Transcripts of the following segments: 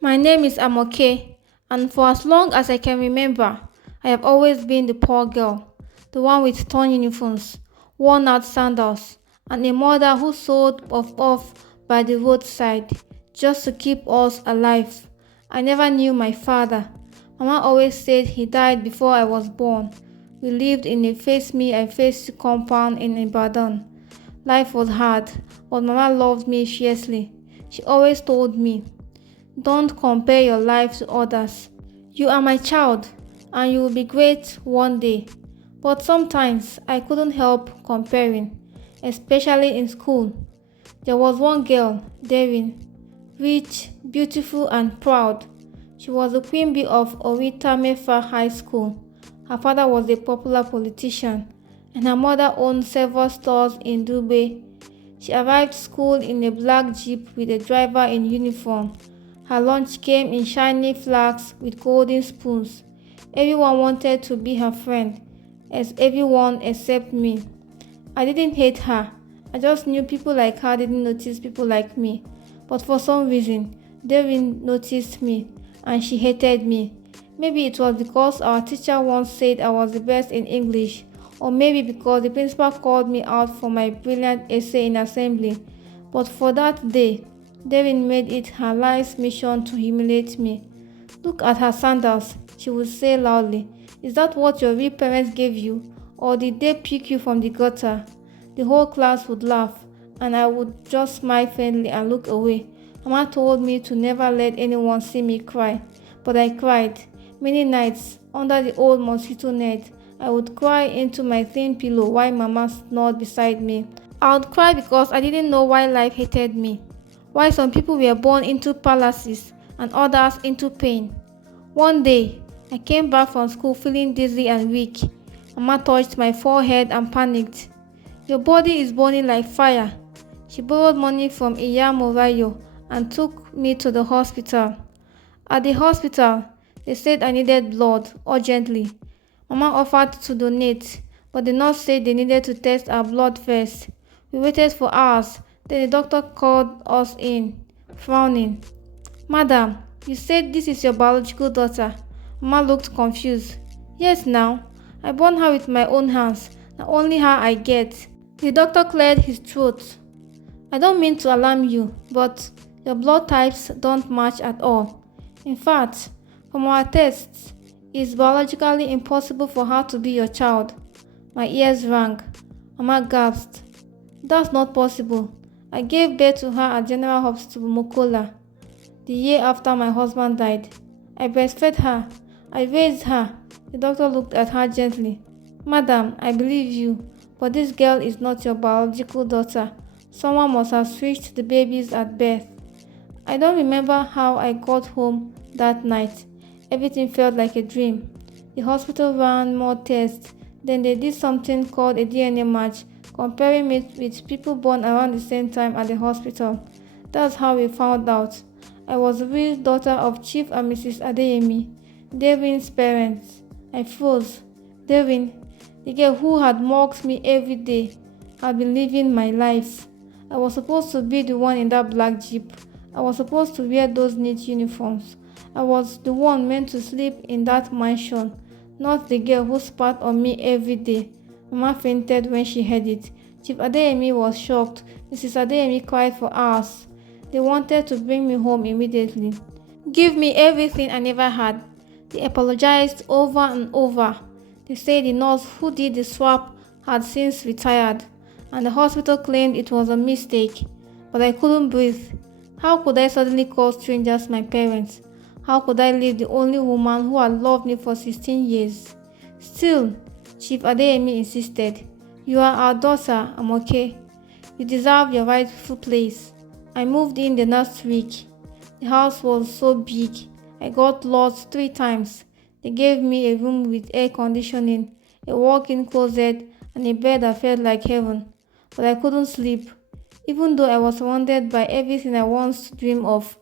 My name is Amoke, and for as long as I can remember, I have always been the poor girl, the one with torn uniforms, worn out sandals, and a mother who sold off by the roadside just to keep us alive. I never knew my father. Mama always said he died before I was born. We lived in a face me I face compound in Ibadan. Life was hard, but Mama loved me fiercely. She always told me, don't compare your life to others. You are my child, and you will be great one day. But sometimes I couldn't help comparing, especially in school. There was one girl, Darren, rich, beautiful, and proud. She was the queen bee of Orita Mefa High School. Her father was a popular politician, and her mother owned several stores in Dubai. She arrived school in a black jeep with a driver in uniform. Her lunch came in shiny flasks with golden spoons. Everyone wanted to be her friend, as everyone except me. I didn't hate her. I just knew people like her didn't notice people like me. But for some reason, Devin noticed me, and she hated me. Maybe it was because our teacher once said I was the best in English, or maybe because the principal called me out for my brilliant essay in assembly. But for that day, Devin made it her life's mission to humiliate me. Look at her sandals, she would say loudly. Is that what your real parents gave you? Or did they pick you from the gutter? The whole class would laugh, and I would just smile faintly and look away. Mama told me to never let anyone see me cry, but I cried. Many nights, under the old mosquito net, I would cry into my thin pillow while Mama snored beside me. I would cry because I didn't know why life hated me, why some people were born into palaces and others into pain. One day, I came back from school feeling dizzy and weak. Mama touched my forehead and panicked. Your body is burning like fire. She borrowed money from Iya Morayo and took me to the hospital. At the hospital, they said I needed blood urgently. Mama offered to donate, but the nurse said they needed to test our blood first. We waited for hours. Then the doctor called us in, frowning. Madam, you said this is your biological daughter. Mama looked confused. Yes, now. I born her with my own hands. Now only her I get. The doctor cleared his throat. I don't mean to alarm you, but your blood types don't match at all. In fact, from our tests, it's biologically impossible for her to be your child. My ears rang. Mama gasped. That's not possible. I gave birth to her at General Hospital Mokola, the year after my husband died. I breastfed her. I raised her. The doctor looked at her gently. Madam, I believe you, but this girl is not your biological daughter. Someone must have switched the babies at birth. I don't remember how I got home that night. Everything felt like a dream. The hospital ran more tests. Then they did something called a DNA match, comparing me with people born around the same time at the hospital. That's how we found out. I was the real daughter of Chief and Mrs. Adeyemi, Darwin's parents. I froze. Darwin, the girl who had mocked me every day, had been living my life. I was supposed to be the one in that black jeep. I was supposed to wear those neat uniforms. I was the one meant to sleep in that mansion, not the girl who spat on me every day. Mama fainted when she heard it. Chief Adeyemi was shocked. Mrs. Adeyemi cried for hours. They wanted to bring me home immediately. Give me everything I never had. They apologized over and over. They said the nurse who did the swap had since retired, and the hospital claimed it was a mistake. But I couldn't breathe. How could I suddenly call strangers my parents? How could I leave the only woman who had loved me for 16 years? Still, Chief Adeyemi insisted. You are our daughter, I'm okay. You deserve your rightful place. I moved in the next week. The house was so big. I got lost 3 times. They gave me a room with air conditioning, a walk-in closet, and a bed that felt like heaven. But I couldn't sleep. Even though I was surrounded by everything I once dreamed of,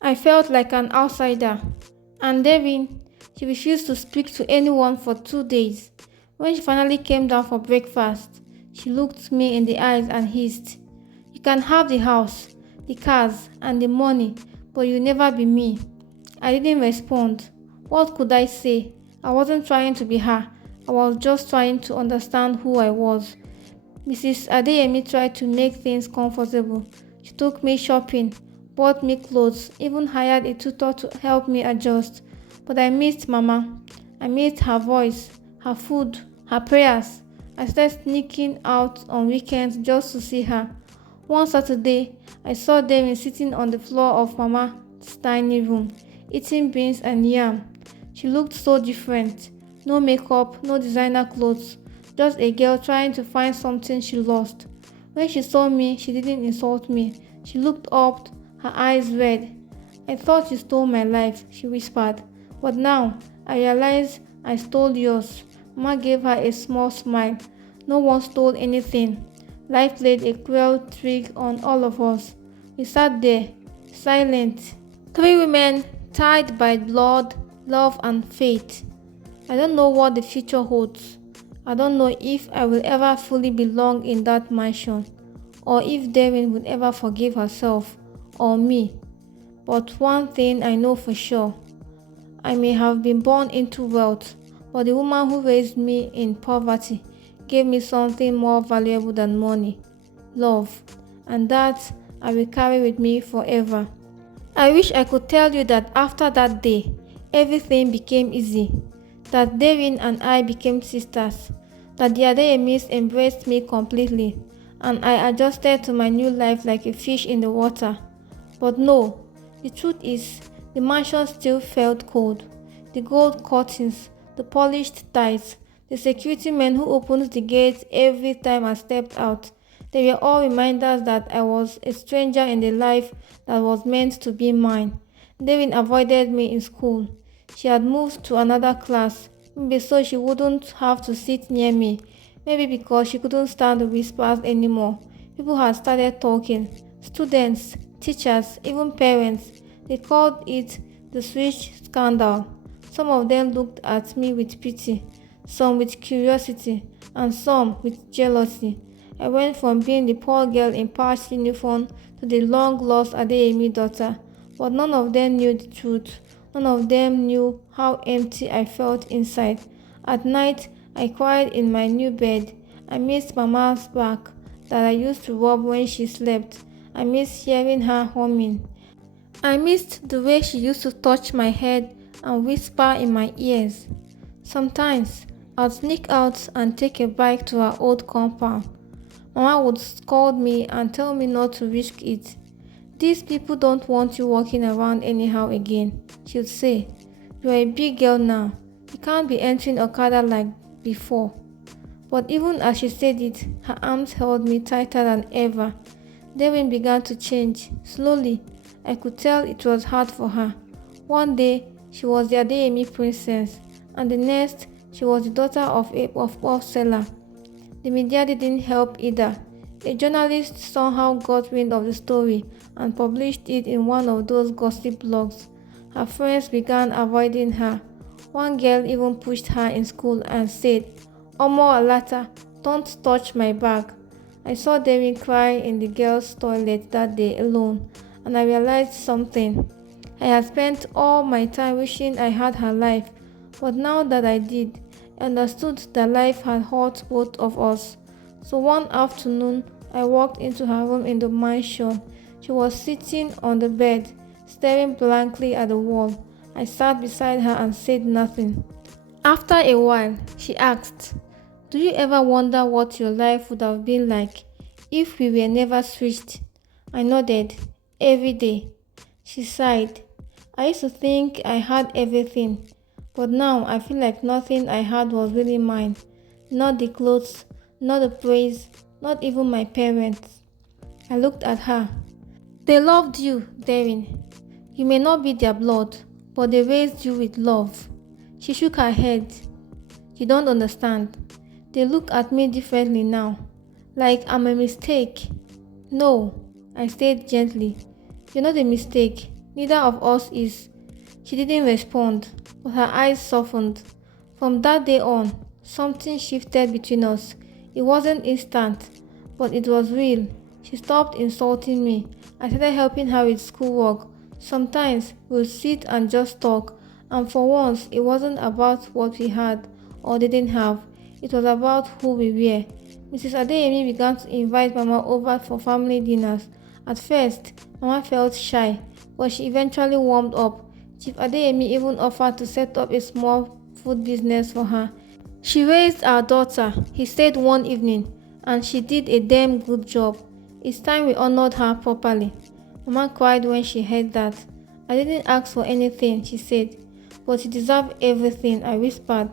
I felt like an outsider. And Devin, she refused to speak to anyone for 2 days. When she finally came down for breakfast, she looked me in the eyes and hissed, You can have the house, the cars, and the money, but you'll never be me. I didn't respond. What could I say? I wasn't trying to be her. I was just trying to understand who I was. Mrs. Adeyemi tried to make things comfortable. She took me shopping, bought me clothes, even hired a tutor to help me adjust. But I missed Mama. I missed her voice, her food, her prayers. I started sneaking out on weekends just to see her. One Saturday, I saw Devin sitting on the floor of Mama's tiny room, eating beans and yam. She looked so different. No makeup, no designer clothes, just a girl trying to find something she lost. When she saw me, she didn't insult me. She looked up, her eyes red. I thought you stole my life, she whispered. But now, I realize I stole yours. Mama gave her a small smile. No one stole anything. Life played a cruel trick on all of us. We sat there, silent. Three women tied by blood, love, and fate. I don't know what the future holds. I don't know if I will ever fully belong in that mansion, or if Darren would ever forgive herself or me. But one thing I know for sure, I may have been born into wealth, but the woman who raised me in poverty gave me something more valuable than money, love, and that I will carry with me forever. I wish I could tell you that after that day, everything became easy, that Darren and I became sisters, that the Adeyemis embraced me completely, and I adjusted to my new life like a fish in the water. But no, the truth is, the mansion still felt cold. The gold curtains, the polished tiles, the security men who opened the gates every time I stepped out, they were all reminders that I was a stranger in the life that was meant to be mine. Devin avoided me in school. She had moved to another class, maybe so she wouldn't have to sit near me, maybe because she couldn't stand the whispers anymore. People had started talking, students, teachers, even parents. They called it the switch scandal. Some of them looked at me with pity, some with curiosity, and some with jealousy. I went from being the poor girl in patched uniform to the long-lost Adeyemi daughter, but none of them knew the truth. None of them knew how empty I felt inside. At night, I cried in my new bed. I missed Mama's back that I used to rub when she slept. I missed hearing her humming. I missed the way she used to touch my head and whisper in my ears. Sometimes, I'd sneak out and take a bike to our old compound. Mama would scold me and tell me not to risk it. These people don't want you walking around anyhow again, she'd say. You're a big girl now. You can't be entering Okada like before. But even as she said it, her arms held me tighter than ever. Devin began to change. Slowly, I could tell it was hard for her. One day, she was the Adeyemi princess, and the next, she was the daughter of a puff seller. The media didn't help either. A journalist somehow got wind of the story and published it in one of those gossip blogs. Her friends began avoiding her. One girl even pushed her in school and said, "Omo Alata, don't touch my bag." I saw Devin cry in the girls' toilet that day alone, and I realized something. I had spent all my time wishing I had her life, but now that I did, I understood that life had hurt both of us. So one afternoon, I walked into her room in the mansion. She was sitting on the bed, staring blankly at the wall. I sat beside her and said nothing. After a while, she asked, "Do you ever wonder what your life would have been like if we were never switched?" I nodded. Every day. She sighed. I used to think I had everything, but now I feel like nothing I had was really mine. Not the clothes, not the praise, not even my parents. I looked at her. They loved you, Darren. You may not be their blood, but they raised you with love. She shook her head. You don't understand. They look at me differently now, like I'm a mistake. No, I said gently. You're not a mistake. Neither of us is. She didn't respond, but her eyes softened. From that day on, something shifted between us. It wasn't instant, but it was real. She stopped insulting me. I started helping her with schoolwork, Sometimes we'll sit and just talk, and for once, it wasn't about what we had or didn't have, it was about who we were. Mrs. Adeyemi began to invite Mama over for family dinners. At first, Mama felt shy, but she eventually warmed up. Chief Adeyemi even offered to set up a small food business for her. She raised our daughter, he said one evening, and she did a damn good job. It's time we honored her properly. Mama cried when she heard that. I didn't ask for anything, she said. But you deserve everything, I whispered.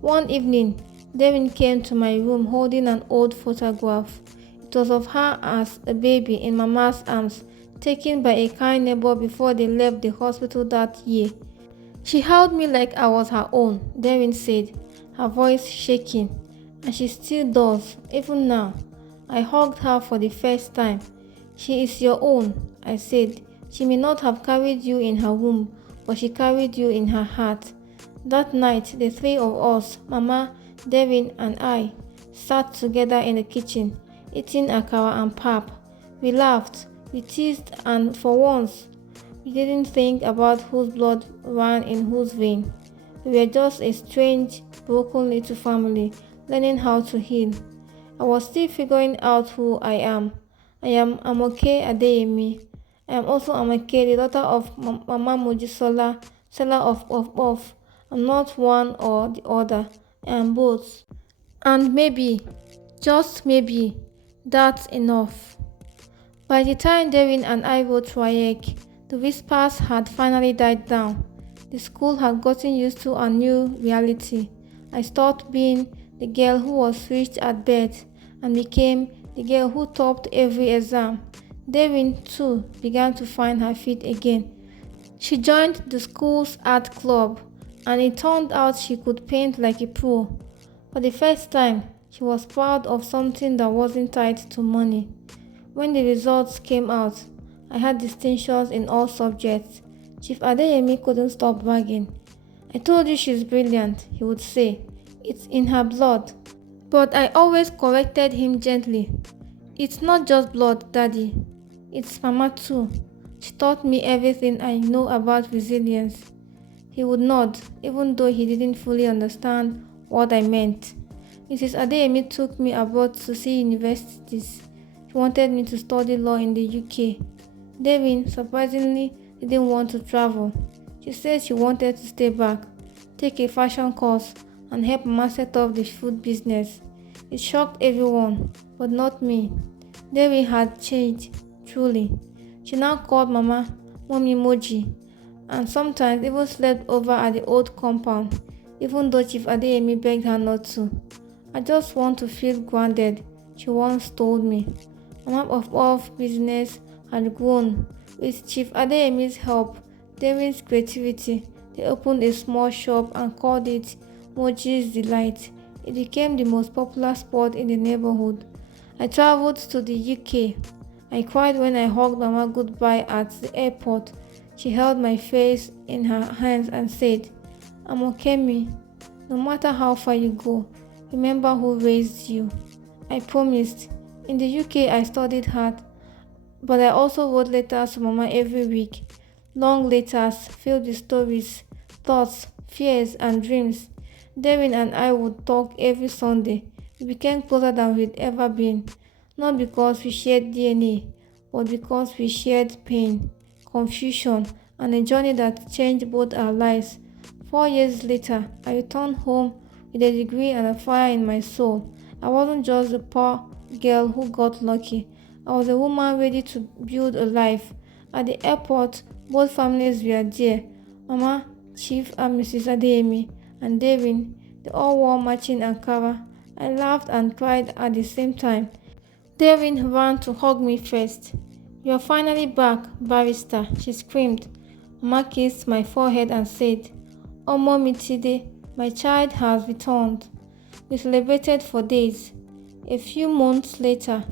One evening, Devin came to my room holding an old photograph. It was of her as a baby in Mama's arms, taken by a kind neighbor before they left the hospital that year. She held me like I was her own, Devin said, her voice shaking. And she still does, even now. I hugged her for the first time. She is your own, I said. She may not have carried you in her womb, but she carried you in her heart. That night, the three of us, Mama, Devin, and I, sat together in the kitchen, eating akara and pap. We laughed, we teased, and for once, we didn't think about whose blood ran in whose vein. We were just a strange, broken little family, learning how to heal. I was still figuring out who I am. I am Amoke Adeyemi. I am also Amoke, the daughter of Mama Mojisola, seller of. I'm not one or the other. I am both. And maybe, just maybe, that's enough. By the time Devin and I wrote WAEC, the whispers had finally died down. The school had gotten used to a new reality. I stopped being the girl who was switched at birth and became the girl who topped every exam. Devin, too, began to find her feet again. She joined the school's art club, and it turned out she could paint like a pro. For the first time, she was proud of something that wasn't tied to money. When the results came out, I had distinctions in all subjects. Chief Adeyemi couldn't stop bragging. I told you she's brilliant, he would say. It's in her blood. But I always corrected him gently. It's not just blood, Daddy. It's Mama too. She taught me everything I know about resilience. He would nod, even though he didn't fully understand what I meant. Mrs. Adeyemi took me abroad to see universities. She wanted me to study law in the UK. Devin, surprisingly, didn't want to travel. She said she wanted to stay back, take a fashion course, and help Mama set up the food business. It shocked everyone, but not me. Devin had changed, truly. She now called Mama Mommy Moji, and sometimes even slept over at the old compound, even though Chief Adeyemi begged her not to. I just want to feel grounded, she once told me. Mama of business had grown. With Chief Adeyemi's help, Devin's creativity, they opened a small shop and called it Moji's Delight. It became the most popular spot in the neighborhood. I traveled to the UK. I cried when I hugged Mama goodbye at the airport. She held my face in her hands and said, Amokemi, no matter how far you go, remember who raised you. I promised. In the UK, I studied hard, but I also wrote letters to Mama every week. Long letters filled with stories, thoughts, fears, and dreams. Devin and I would talk every Sunday. We became closer than we'd ever been. Not because we shared DNA, but because we shared pain, confusion, and a journey that changed both our lives. 4 years later, I returned home with a degree and a fire in my soul. I wasn't just a poor girl who got lucky. I was a woman ready to build a life. At the airport, both families were there. Mama, Chief, and Mrs. Adeyemi, and Devin. They all wore matching Ankara. I laughed and cried at the same time. Devin ran to hug me first. You're finally back, barrister, she screamed. Mama kissed my forehead and said, Oh, Mommy Tide, my child has returned. We celebrated for days. A few months later,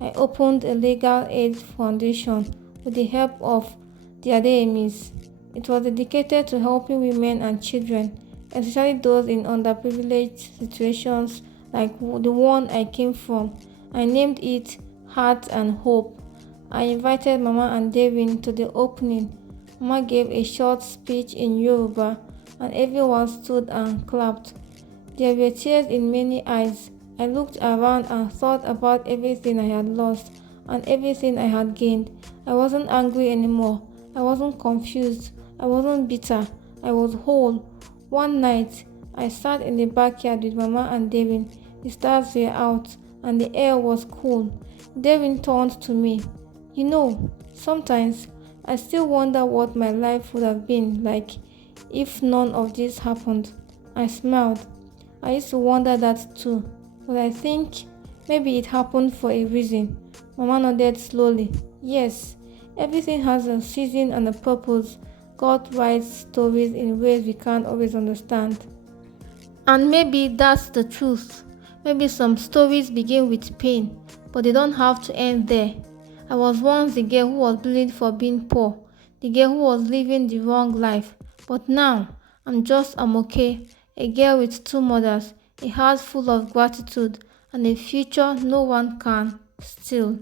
I opened a legal aid foundation with the help of the Adeyemis. It was dedicated to helping women and children, especially those in underprivileged situations like the one I came from. I named it Heart and Hope. I invited Mama and Devin to the opening. Mama gave a short speech in Yoruba, and everyone stood and clapped. There were tears in many eyes. I looked around and thought about everything I had lost and everything I had gained. I wasn't angry anymore. I wasn't confused. I wasn't bitter. I was whole. One night, I sat in the backyard with Mama and Devin. The stars were out and the air was cool. Devin turned to me. You know, sometimes I still wonder what my life would have been like if none of this happened. I smiled. I used to wonder that too, but I think maybe it happened for a reason. Mama nodded slowly. Yes, everything has a season and a purpose. God writes stories in ways we can't always understand. And maybe that's the truth. Maybe some stories begin with pain, but they don't have to end there. I was once the girl who was bullied for being poor, the girl who was living the wrong life. But now, I'm okay. A girl with two mothers, a heart full of gratitude, and a future no one can steal.